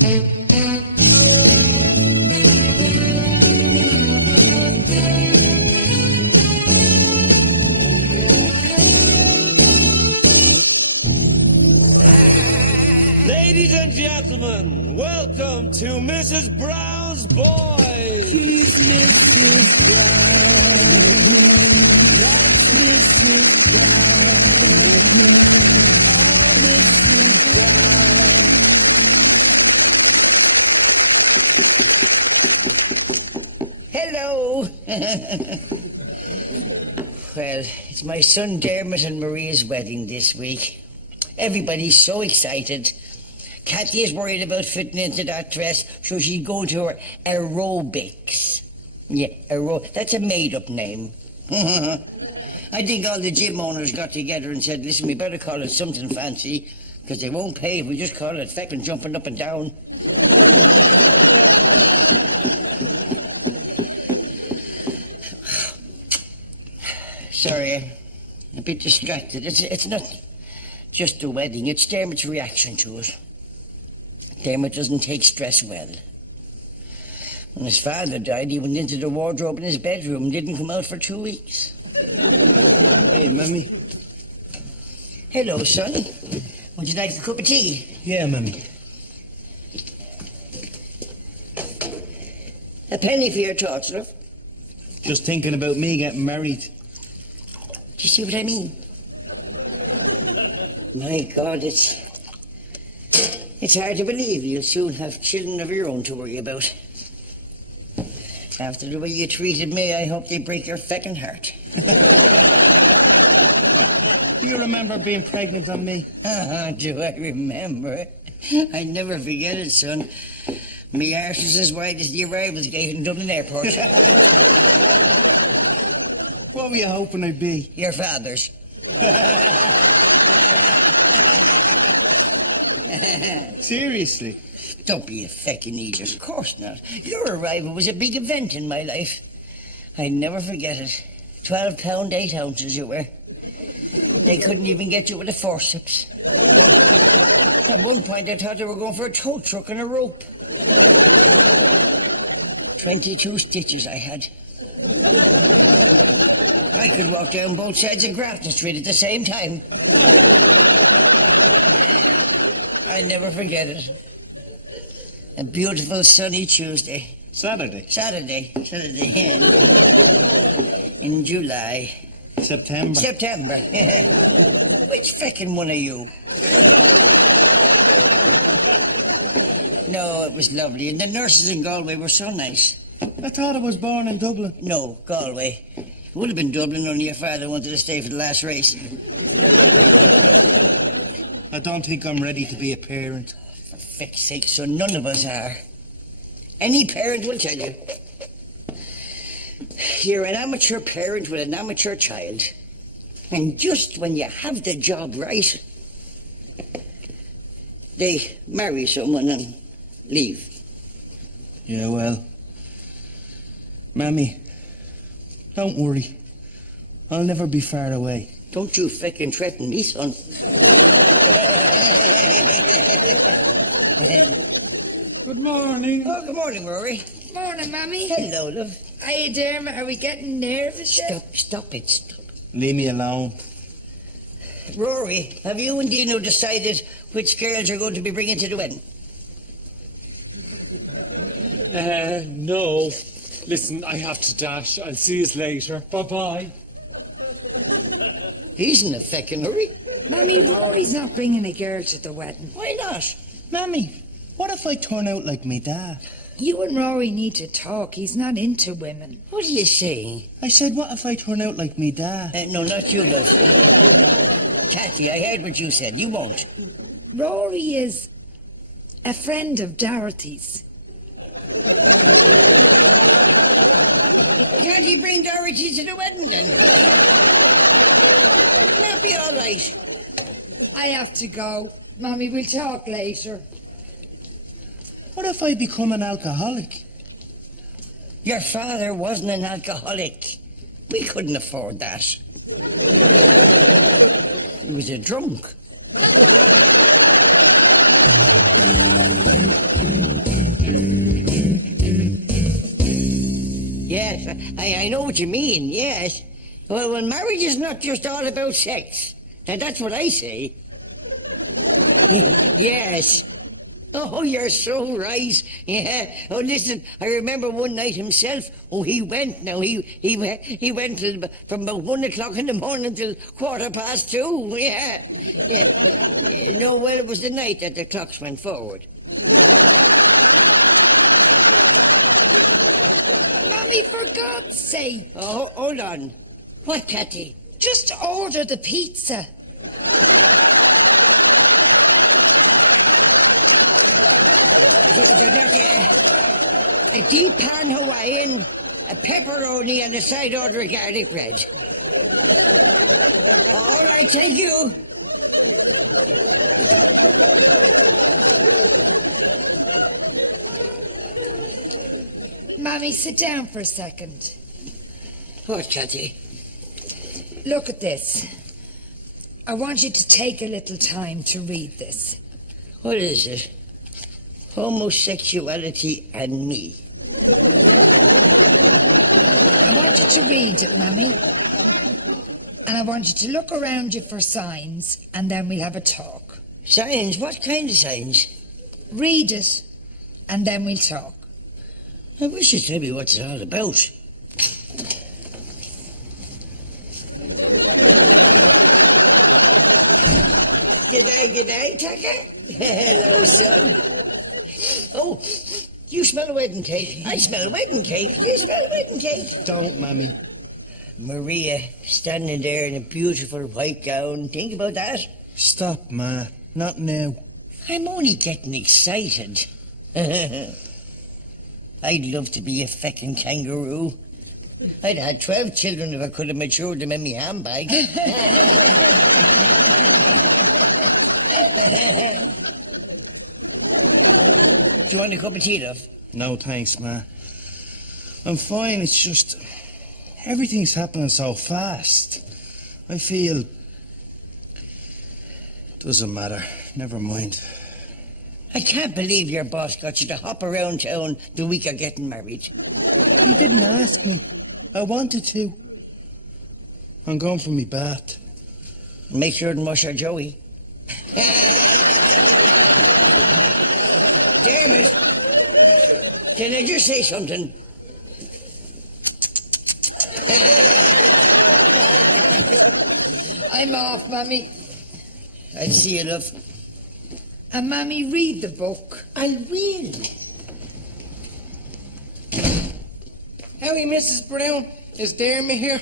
Ladies and gentlemen, welcome to Mrs. Brown's Boys. She's Mrs. Brown. That's Mrs. Brown. Oh, Mrs. Brown. Hello. Well, it's my son Dermot and Maria's wedding this week. Everybody's so excited. Kathy is worried about fitting into that dress, so she's going to her aerobics. Yeah, that's a made-up name. I think all the gym owners got together and said, listen, we better call it something fancy, because they won't pay if we just call it feckin' jumping up and down. Sorry, I'm a bit distracted. It's not just the wedding, it's Dermot's reaction to it. Dermot doesn't take stress well. When his father died, he went into the wardrobe in his bedroom and didn't come out for 2 weeks. Hey, Mammy. Hello, son. Would you like a cup of tea? Yeah, Mammy. A penny for your thoughts, love. Just thinking about me getting married. Do you see what I mean? My God, it's hard to believe you'll soon have children of your own to worry about. After the way you treated me, I hope they break your feckin' heart. Do you remember being pregnant on me? Do I remember? I never forget it, son. Me arse was as wide as the arrivals gate in Dublin Airport. What were you hoping I'd be? Your father's. Seriously? Don't be a feckin' idiot. Of course not. Your arrival was a big event in my life. I never forget it. 12 pound 8 ounces you were. They couldn't even get you with a forceps. At one point I thought they were going for a tow truck and a rope. 22 stitches I had. I could walk down both sides of Grafton Street at the same time. I never forget it. A beautiful sunny Tuesday. Saturday? Saturday, yeah. In July. September? September, yeah. Which feckin' one are you? No, it was lovely, and the nurses in Galway were so nice. I thought I was born in Dublin. No, Galway. It would have been Dublin, only your father wanted to stay for the last race. I don't think I'm ready to be a parent. For feck's sake, son, none of us are. Any parent will tell you. You're an amateur parent with an amateur child. And just when you have the job right, they marry someone and leave. Yeah, well, Mammy, don't worry. I'll never be far away. Don't you feckin' threaten me, son. Good morning. Oh, good morning, Rory. Morning, Mammy. Hello, love. Hiya, Dermot. Are we getting nervous yet? Stop it. Leave me alone. Rory, have you and Dino decided which girls you're going to be bringing to the wedding? No. Listen, I have to dash. I'll see you later. Bye-bye. He's in a feckin' hurry. Mammy, Rory's not bringing a girl to the wedding. Why not? Mammy, what if I turn out like me dad? You and Rory need to talk. He's not into women. What are you saying? I said, what if I turn out like me dad? No, not you, love. Kathy, I heard what you said. You won't. Rory is a friend of Dorothy's. Can't he bring Dorothy to the wedding, then? That'll be all right. I have to go. Mammy, we'll talk later. What if I become an alcoholic? Your father wasn't an alcoholic. We couldn't afford that. He was a drunk. I know what you mean, yes. Well, marriage is not just all about sex. And that's what I say. Yes. Oh, you're so right. Yeah. Oh, listen, I remember one night himself. Oh, he went now. He went from about 1 o'clock in the morning till 2:15. Yeah. Yeah. No, well, it was the night that the clocks went forward. Mammy, for God's sake, Oh, hold on. What, Cathy? just order the pizza. A deep pan Hawaiian, a pepperoni, and a side order of garlic bread. All right, thank you. Mammy, sit down for a second. What, Cathy? Look at this. I want you to take a little time to read this. What is it? Homosexuality and me. I want you to read it, Mammy. And I want you to look around you for signs, and then we'll have a talk. Signs? What kind of signs? Read it, and then we'll talk. I wish you'd tell me what it's all about. G'day, Tucker. Hello, son. Oh, you smell a wedding cake. I smell a wedding cake. Do you smell a wedding cake? Don't, Mammy. Maria, standing there in a beautiful white gown. Think about that. Stop, Ma. Not now. I'm only getting excited. I'd love to be a feckin' kangaroo. I'd have had 12 children if I could have matured them in my handbag. Do you want a cup of tea, love? No, thanks, Ma. I'm fine. It's just... everything's happening so fast. I feel... doesn't matter. Never mind. I can't believe your boss got you to hop around town the week of getting married. He didn't ask me. I wanted to. I'm going for me bath. Make sure and wash your Joey. Damn it! Can I just say something? I'm off, Mammy. I'll see you, love. And Mammy, read the book. I will. Howdy, Mrs. Brown. Is Dermot here?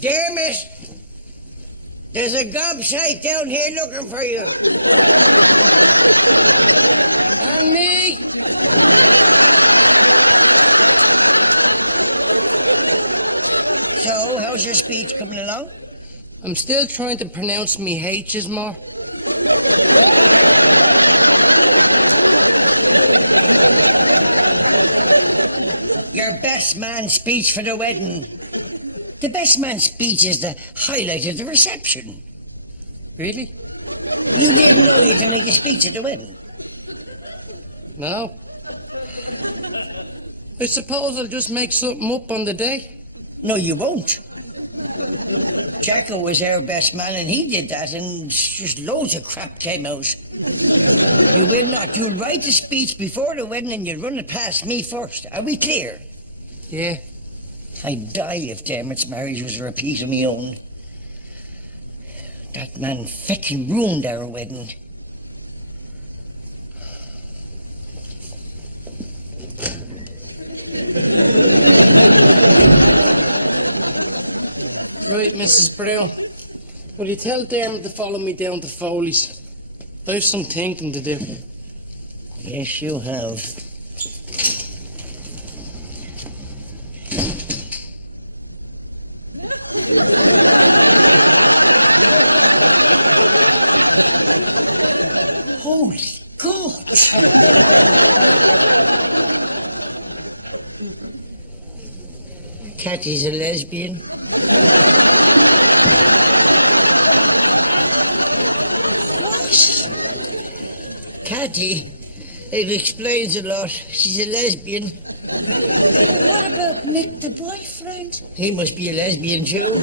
Dermot! There's a gobshite down here looking for you. And me? So, how's your speech coming along? I'm still trying to pronounce me H's more. Your best man speech for the wedding. The best man speech is the highlight of the reception. Really? You didn't know you had to make a speech at the wedding. No. I suppose I'll just make something up on the day. No, you won't. Jacko was our best man and he did that and just loads of crap came out. You will not. You'll write the speech before the wedding and you'll run it past me first. Are we clear? Yeah. I'd die if Dermot's marriage was a repeat of my own. That man feckin' ruined our wedding. Right, Mrs. Brown. Will you tell Dermot to follow me down to Foley's? I've some thinking to do. Yes, you have. Holy God! Cathy's a lesbian. What? Cathy, it explains a lot. She's a lesbian. What about Mick, the boyfriend? He must be a lesbian too.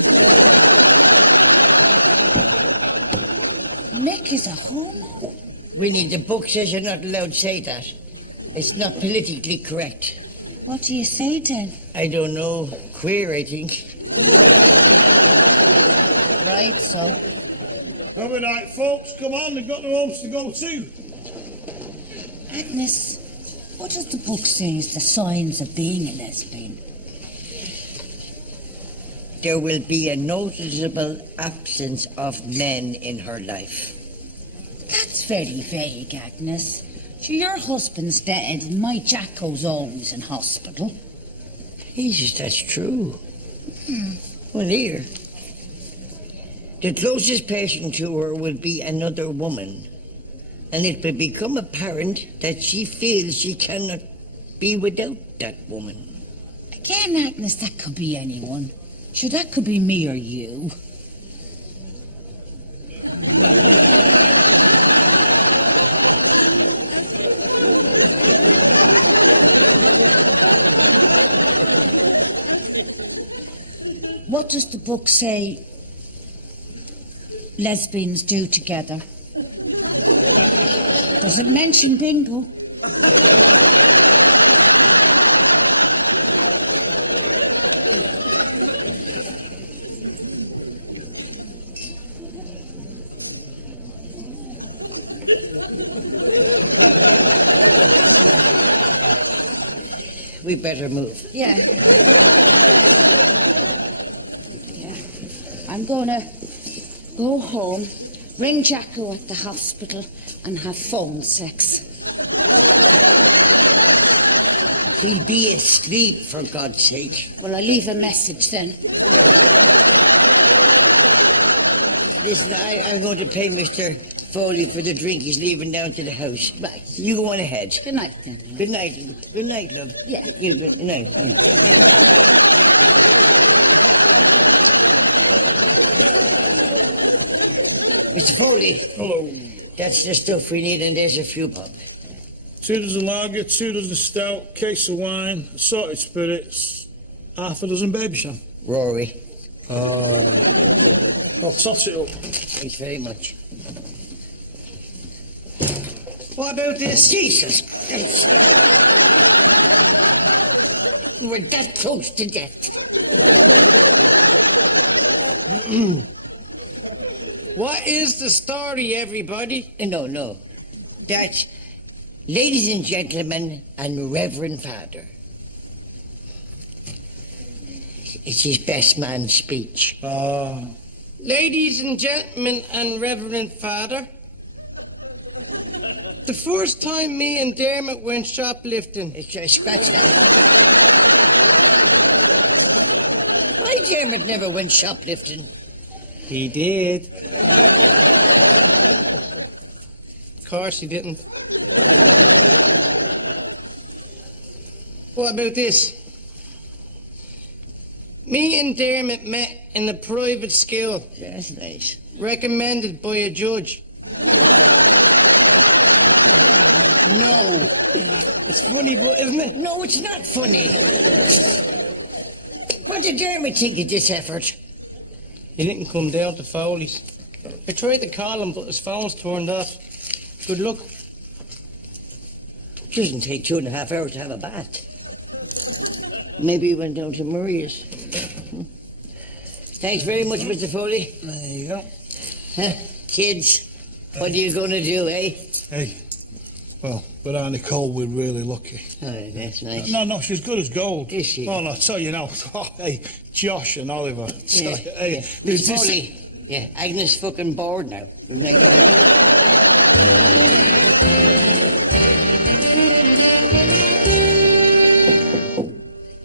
Mick is a homo? Winnie, the book says you're not allowed to say that. It's not politically correct. What do you say then? I don't know. Queer, I think. Right, so. Have a night, folks. Come on, they've got their homes to go to. Agnes, what does the book say is the signs of being a lesbian? There will be a noticeable absence of men in her life. That's very vague, Agnes. Sure, your husband's dead and my Jacko's always in hospital. Jesus, that's true. Well, here. The closest person to her will be another woman. And it will become apparent that she feels she cannot be without that woman. Again, Agnes, that could be anyone. Sure, that could be me or you. What does the book say lesbians do together? Does it mention bingo? We better move. Yeah. I'm gonna go home, ring Jacko at the hospital, and have phone sex. He'll be asleep, for God's sake. Well, I'll leave a message then. Listen, I'm going to pay Mr. Foley for the drink he's leaving down to the house. Right. You go on ahead. Good night then. Good night. Good night, love. Yeah. You, good night. Yeah. Mr. Foley. Hello. That's the stuff we need, and there's a few, Bob. 2 dozen lager, 2 dozen stout, case of wine, assorted spirits, half a dozen baby sham. Rory. I'll toss it up. Thanks very much. What about this? Jesus Christ. We're that close to death. What is the story, everybody? No. That's ladies and gentlemen and Reverend Father. It's his best man speech. Ladies and gentlemen and Reverend Father, the first time me and Dermot went shoplifting, Scratch that. My Dermot never went shoplifting. he did. Of course he didn't. What about this? Me and Dermot met in a private school, That's nice. recommended by a judge. No. It's funny, but isn't it? No, it's not funny. What did Dermot think of this effort? He didn't come down to Foley's. I tried to call him, but his phone's turned off. Good luck. It doesn't take 2.5 hours to have a bath. Maybe he went down to Maria's. Thanks very much, Mr. Foley. There you go. Huh? Kids, what are you going to do, eh? Hey, well, without Nicole, we're really lucky. Oh, that's nice. No, she's good as gold. Is she? Well, I'll tell you now. Oh, hey, Josh and Oliver. Yeah, Hey, yeah. there's Mr. this- Foley. Yeah, Agnes fucking bored now. Good night.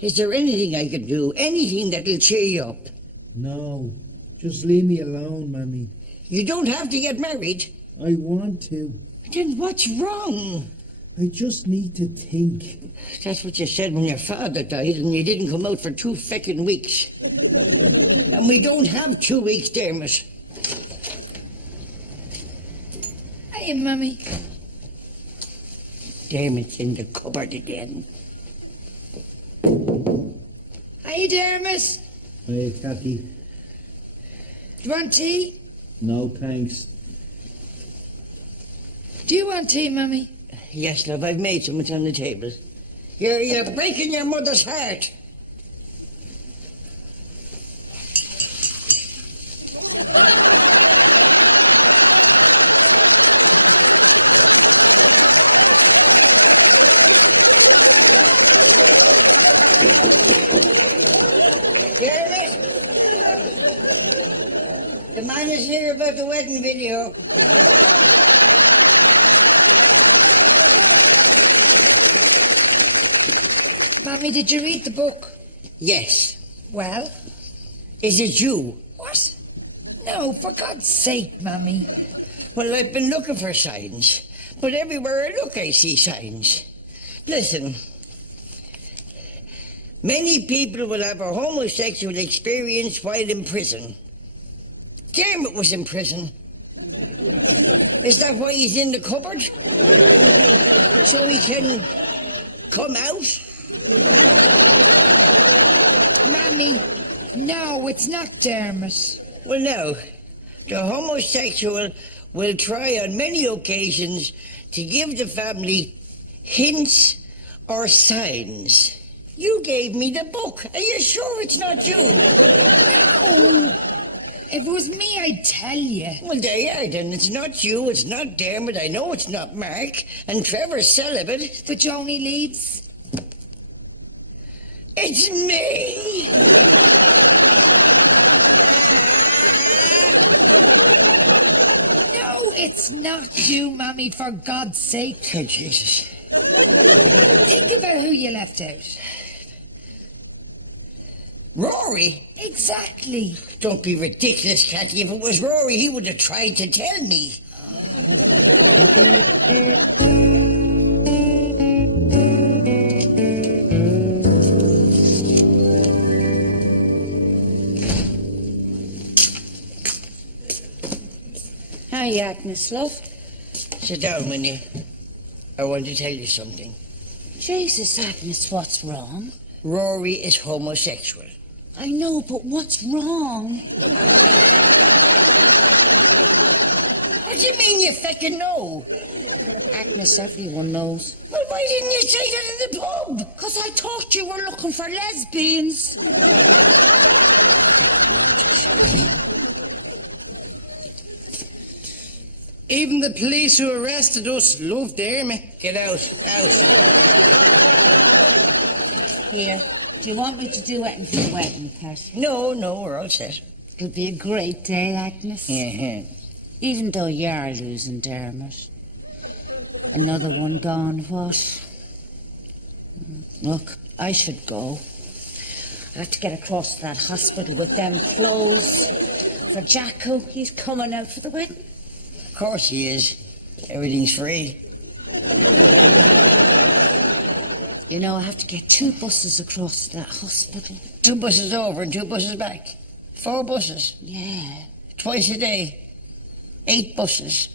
Is there anything I could do? Anything that'll cheer you up? No, just leave me alone, Mammy. You don't have to get married. I want to. Then what's wrong? I just need to think. That's what you said when your father died and you didn't come out for 2 feckin' weeks. And we don't have 2 weeks, Dermot. Hey, Mummy. Dermot's in the cupboard again. Hey, Dermot. Hey, Kathy. Do you want tea? No, thanks. Do you want tea, Mummy? Yes, love, I've made some. It's on the table. You're breaking your mother's heart. Dermot! The man is here about the wedding video. Mummy, did you read the book? Yes. Well? Is it you? What? No, for God's sake, Mummy. Well, I've been looking for signs, but everywhere I look I see signs. Listen, many people will have a homosexual experience while in prison. Dermot was in prison. Is that why he's in the cupboard? So he can come out? Mummy, no, it's not Dermot. Well, no. The homosexual will try on many occasions to give the family hints or signs. You gave me the book. Are you sure it's not you? No. If it was me, I'd tell you. Well, there you are, then. It's not you, it's not Dermot, I know it's not Mark, and Trevor's celibate. But Joni leaves. It's me! No, it's not you, Mummy, for God's sake. Oh, Jesus. Think about who you left out. Rory? Exactly. Don't be ridiculous, Cathy. If it was Rory, he would have tried to tell me. Hi, Agnes, love. Sit down, will you? I want to tell you something. Jesus, Agnes, what's wrong? Rory is homosexual. I know, but what's wrong? What do you mean you feckin' know? Agnes, everyone knows. Well, why didn't you say that in the pub? Because I thought you were looking for lesbians. Even the police who arrested us love Dermot. Get out, out. Here, do you want me to do anything for the wedding, Kat? No, we're all set. It'll be a great day, Agnes. Uh-huh. Even though you are losing Dermot. Another one gone, what? Look, I should go. I have to get across to that hospital with them clothes. For Jacko, he's coming out for the wedding. Of course he is. Everything's free. You know, I have to get 2 buses across to that hospital. 2 buses over and 2 buses back. 4 buses. Yeah. Twice a day. 8 buses.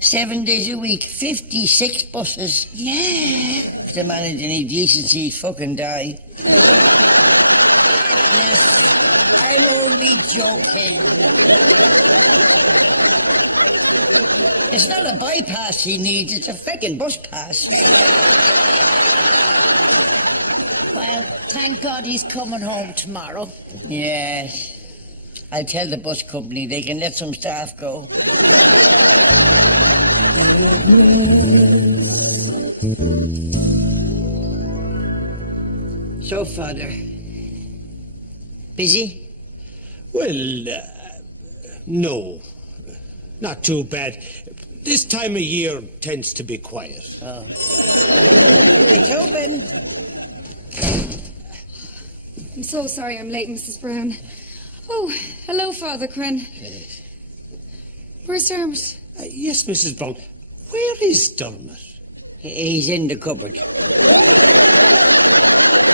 7 days a week. 56 buses. Yeah. If the man had any decency, he'd fucking die. Yes, I'm only joking. It's not a bypass he needs, it's a feckin' bus pass. Well, thank God he's coming home tomorrow. Yes. I'll tell the bus company they can let some staff go. So, Father, busy? Well, no. Not too bad. This time of year tends to be quiet. Oh. It's open. I'm so sorry I'm late, Mrs. Brown. Oh, hello, Father Quinn. Where's Dermot? Yes, Mrs. Brown. Where is Dermot? He's in the cupboard.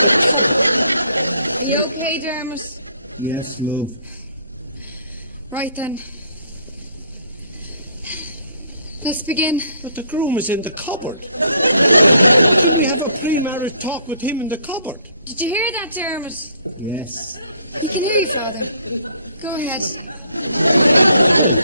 The cupboard. Are you okay, Dermot? Yes, love. Right then. Let's begin. But the groom is in the cupboard. How can we have a pre-marriage talk with him in the cupboard? Did you hear that, Dermot? Yes. He can hear you, Father. Go ahead. Well,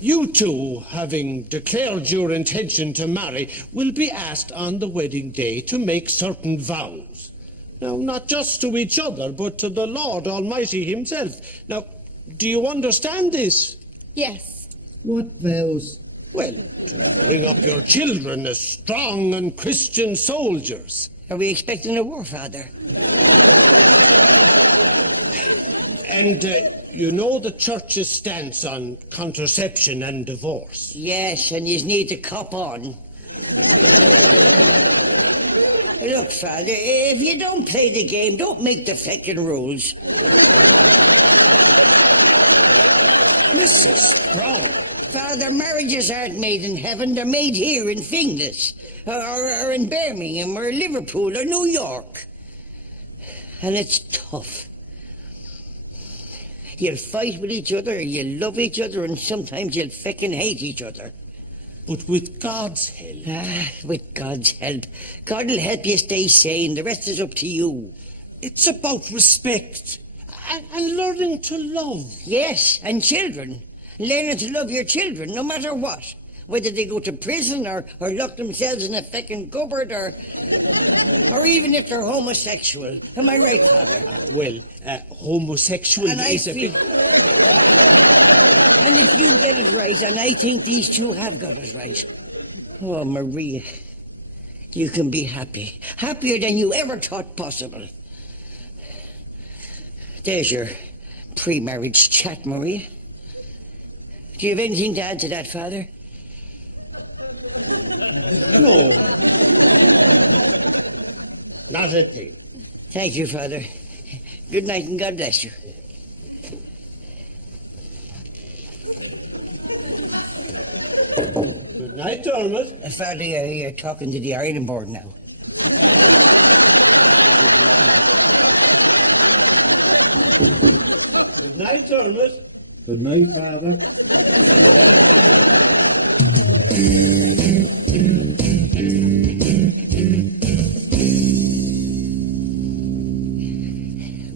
you two, having declared your intention to marry, will be asked on the wedding day to make certain vows. Now, not just to each other, but to the Lord Almighty himself. Now, do you understand this? Yes. What vows? Well, to bring up your children as strong and Christian soldiers. Are we expecting a war, Father? And you know the church's stance on contraception and divorce. Yes, and you need to cop on. Look, Father, if you don't play the game, don't make the fucking rules. Mrs. Brown. Father, marriages aren't made in heaven, they're made here in Finglas, or in Birmingham, or Liverpool, or New York. And it's tough. You'll fight with each other, you'll love each other, and sometimes you'll fucking hate each other. But with God's help. With God's help. God will help you stay sane. The rest is up to you. It's about respect and learning to love. Yes, and children. Learning to love your children, no matter what. Whether they go to prison or lock themselves in a fucking cupboard or even if they're homosexual. Am I right, Father? Homosexual And is a bit... And if you get it right, and I think these two have got it right, oh, Maria, you can be happy. Happier than you ever thought possible. There's your pre-marriage chat, Maria. Do you have anything to add to that, Father? No. Not a thing. Thank you, Father. Good night and God bless you. Good night, Dermot. Father, you're talking to the ironing board now. Good night, Dermot. Good night, Father.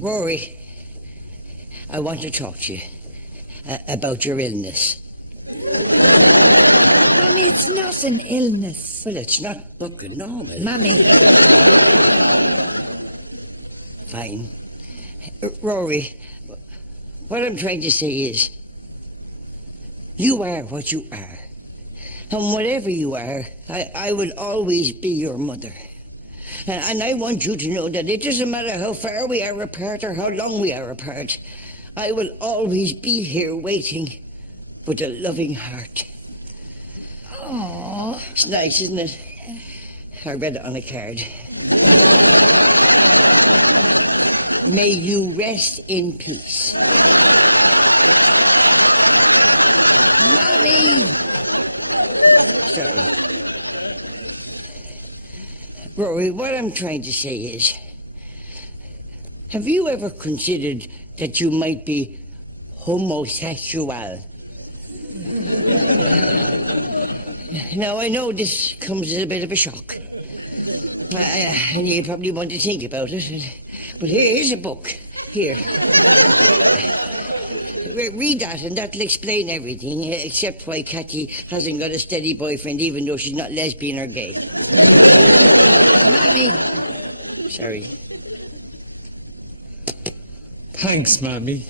Rory, I want to talk to you about your illness. Mammy, it's not an illness. Well, it's not fucking normal. Mammy. Fine. Rory, what I'm trying to say is, you are what you are. And whatever you are, I will always be your mother. And I want you to know that it doesn't matter how far we are apart or how long we are apart. I will always be here waiting with a loving heart. Aww. It's nice, isn't it? I read it on a card. May you rest in peace. Mammy! Sorry. Rory, what I'm trying to say is, have you ever considered that you might be homosexual? Now, I know this comes as a bit of a shock. And you probably want to think about it. But here's a book. Here. Read that, and that'll explain everything, except why Cathy hasn't got a steady boyfriend, even though she's not lesbian or gay. Mammy! Sorry. Thanks, Mammy.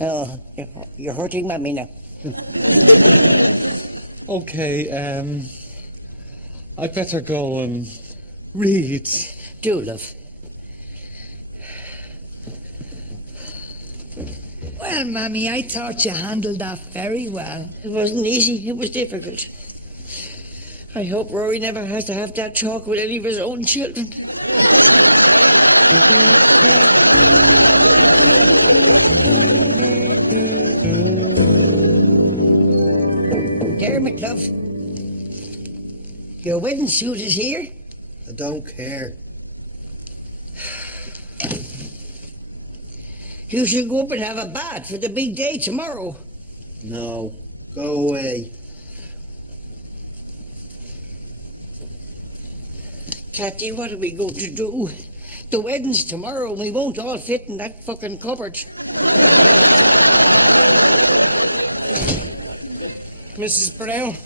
Oh, you're hurting Mammy now. Okay, I'd better go and read. Do, love. Well, Mammy, I thought you handled that very well. It wasn't easy. It was difficult. I hope Rory never has to have that talk with any of his own children. Dermot, love. Your wedding suit is here. I don't care. You should go up and have a bath for the big day tomorrow. No, Go away. Cathy, what are we going to do? The wedding's tomorrow and we won't all fit in that fucking cupboard. Mrs. Brown,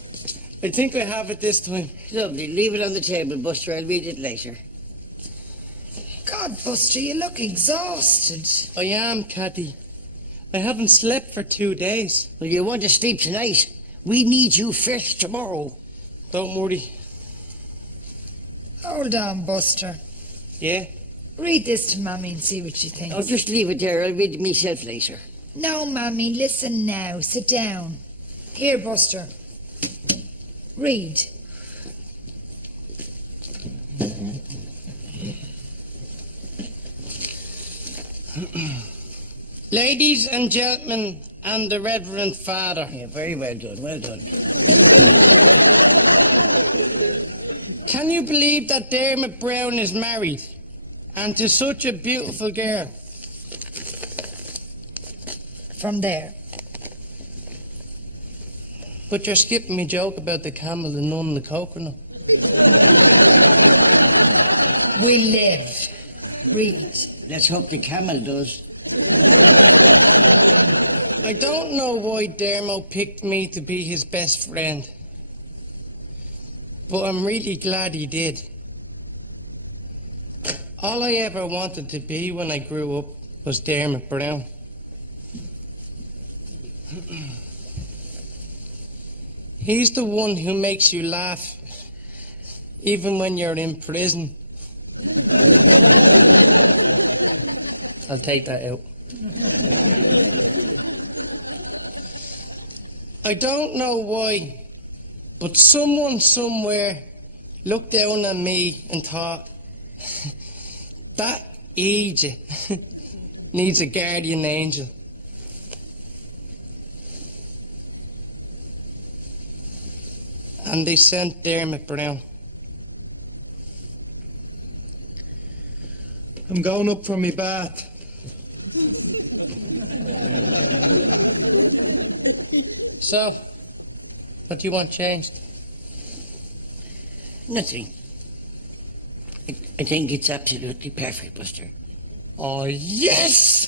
I think I have it this time. Lovely. Leave it on the table, Buster. I'll read it later. God, Buster, you look exhausted. I am, Cathy. I haven't slept for 2 days. Well, you want to sleep tonight? We need you fresh tomorrow. Don't worry. Hold on, Buster. Yeah? Read this to Mammy and see what she thinks. Oh, just leave it there. I'll read it myself later. No, Mammy, listen now. Sit down. Here, Buster. Read. Ladies and gentlemen, and the Reverend Father. Yeah, very well done. Well done. Can you believe that Dermot Brown is married? And to such a beautiful girl? From there. But you're skipping me joke about the camel, the nun, and the coconut. We live. Read. Let's hope the camel does. I don't know why Dermot picked me to be his best friend. But I'm really glad he did. All I ever wanted to be when I grew up was Dermot Brown. He's the one who makes you laugh, even when you're in prison. I'll take that out. I don't know why, but someone somewhere looked down at me and thought, that Egypt needs a guardian angel. And they sent Dermot Brown. I'm going up for me bath. So, what do you want changed? Nothing. I think it's absolutely perfect, Buster. Oh, yes!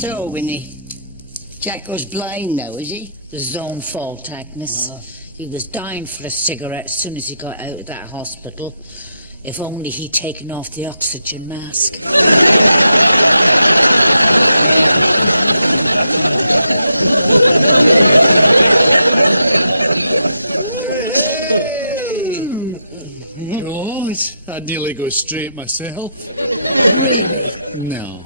So, Winnie, Jacko's blind now, is he? It was his own fault, Agnes. He was dying for a cigarette as soon as he got out of that hospital. If only he'd taken off the oxygen mask. God, I'd nearly go straight myself. Really? No.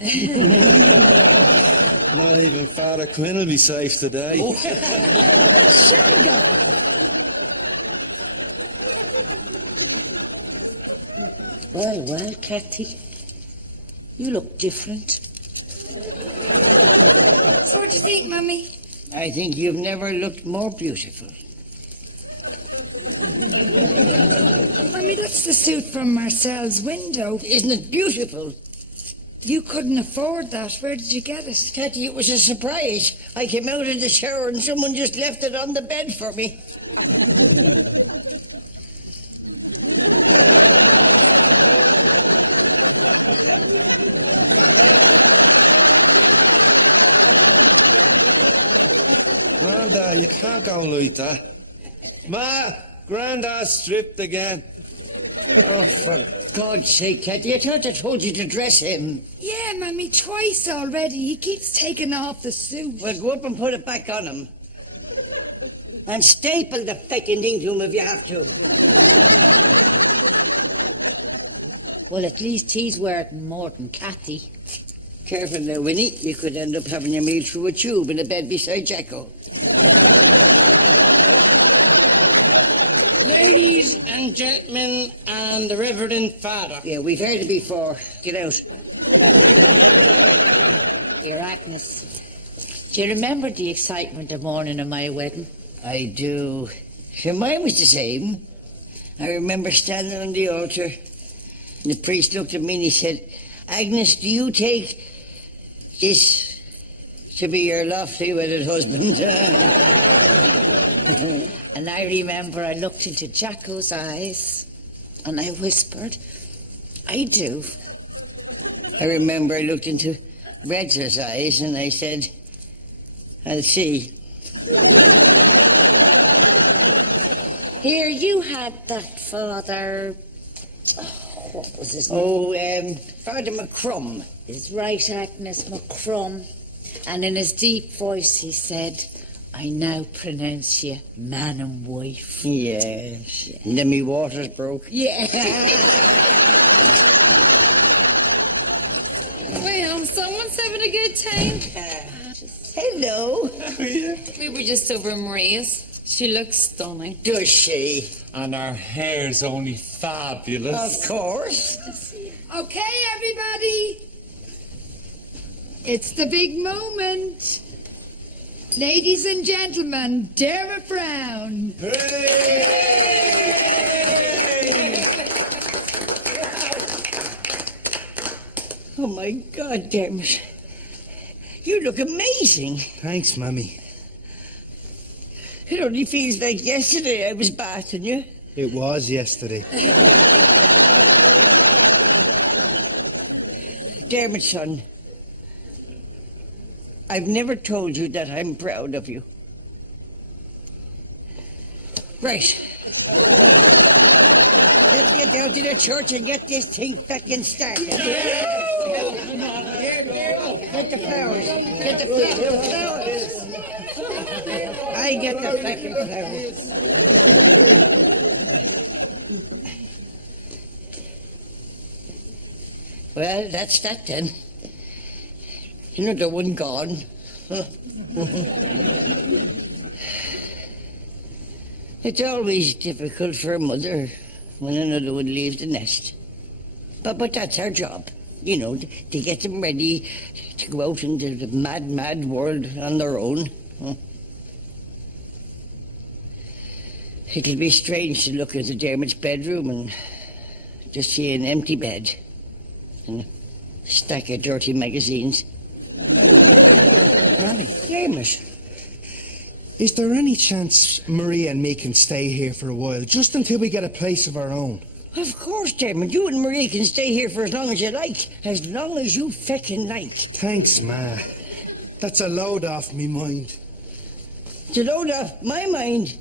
Not even Father Quinn will be safe today. Sure go. Well, Cathy. You look different. So what do you think, Mummy? I think you've never looked more beautiful. Mummy, that's the suit from Marcel's window. Isn't it beautiful? You couldn't afford that. Where did you get it? Cathy, it was a surprise. I came out of the shower and someone just left it on the bed for me. Grandad, you can't go like that. Ma, Grandad's stripped again. Oh, for God's sake, Cathy, I thought I told you to dress him. Yeah, Mummy, twice already. He keeps taking off the suit. Well, go up and put it back on him. And staple the feckin' thing to him if you have to. Well, at least he's wearing more than Cathy. Careful now, Winnie. You could end up having your meal through a tube in a bed beside Jacko. Ladies and gentlemen, and the Reverend Father. Yeah, we've heard it before. Get out. Here, Agnes. Do you remember the excitement the morning of my wedding? I do. Sure, mine was the same. I remember standing on the altar, and the priest looked at me and he said, Agnes, do you take this to be your lawfully wedded husband? And I remember I looked into Jacko's eyes and I whispered, I do. I remember I looked into Red's eyes and I said, I'll see. Here, you had that father... Oh, what was his name? Oh, Father McCrum. His right, Agnes McCrum. And in his deep voice he said, I now pronounce you man and wife. Yes. And then me waters broke. Yeah. Well, someone's having a good time. Hello. We were just over at Maria's. She looks stunning. Does she? And our hair's only fabulous. Of course. Okay, everybody. It's the big moment. Ladies and gentlemen, Dermot Brown. Oh, my God, Dermot. You look amazing. Thanks, Mammy. It only feels like yesterday I was bathing you. It was yesterday. Dermot, son, I've never told you that I'm proud of you. Right. Let's get down to the church and get this thing fucking started. Here, get the flowers. Get the flowers. I get the fucking flowers. Well, that's that then. Another one gone. It's always difficult for a mother when another one leaves the nest. But that's our job, you know, to get them ready to go out into the mad, mad world on their own. It'll be strange to look into Dermot's bedroom and just see an empty bed and a stack of dirty magazines. Mammy, Dermot. is there any chance Maria and me can stay here for a while, just until we get a place of our own? Of course, Dermot. You and Marie can stay here for as long as you like. As long as you feckin' like. Thanks, Ma. That's a load off me mind. It's a load off my mind.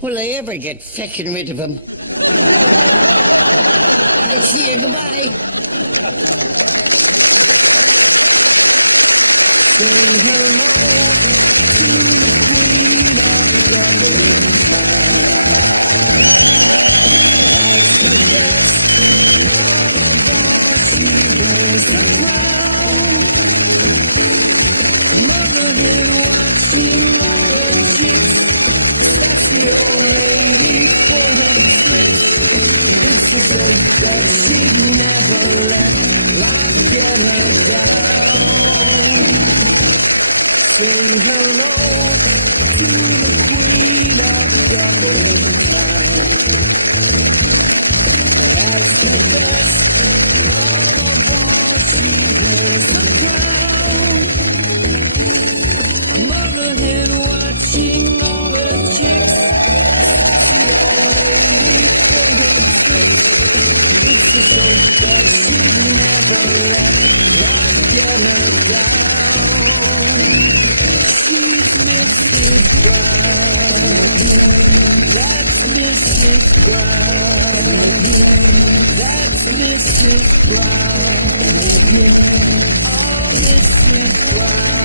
Will I ever get feckin' rid of him? I see you. Goodbye. Say hello to the queen of the Dublin town. As the best of all, she wears the crown. Mother did watching all the chicks. That's the old lady full of tricks. It's to say that she'd never let life get her down. Say hello to the queen of Dublin town. As the best of all, she wears the crown. A mother hen watching all the chicks. That's the old lady full of tricks. It's to say that she'd never let life get her down. Mrs. Brown, that's Mrs. Brown, that's Mrs. Brown, oh, Mrs. Brown.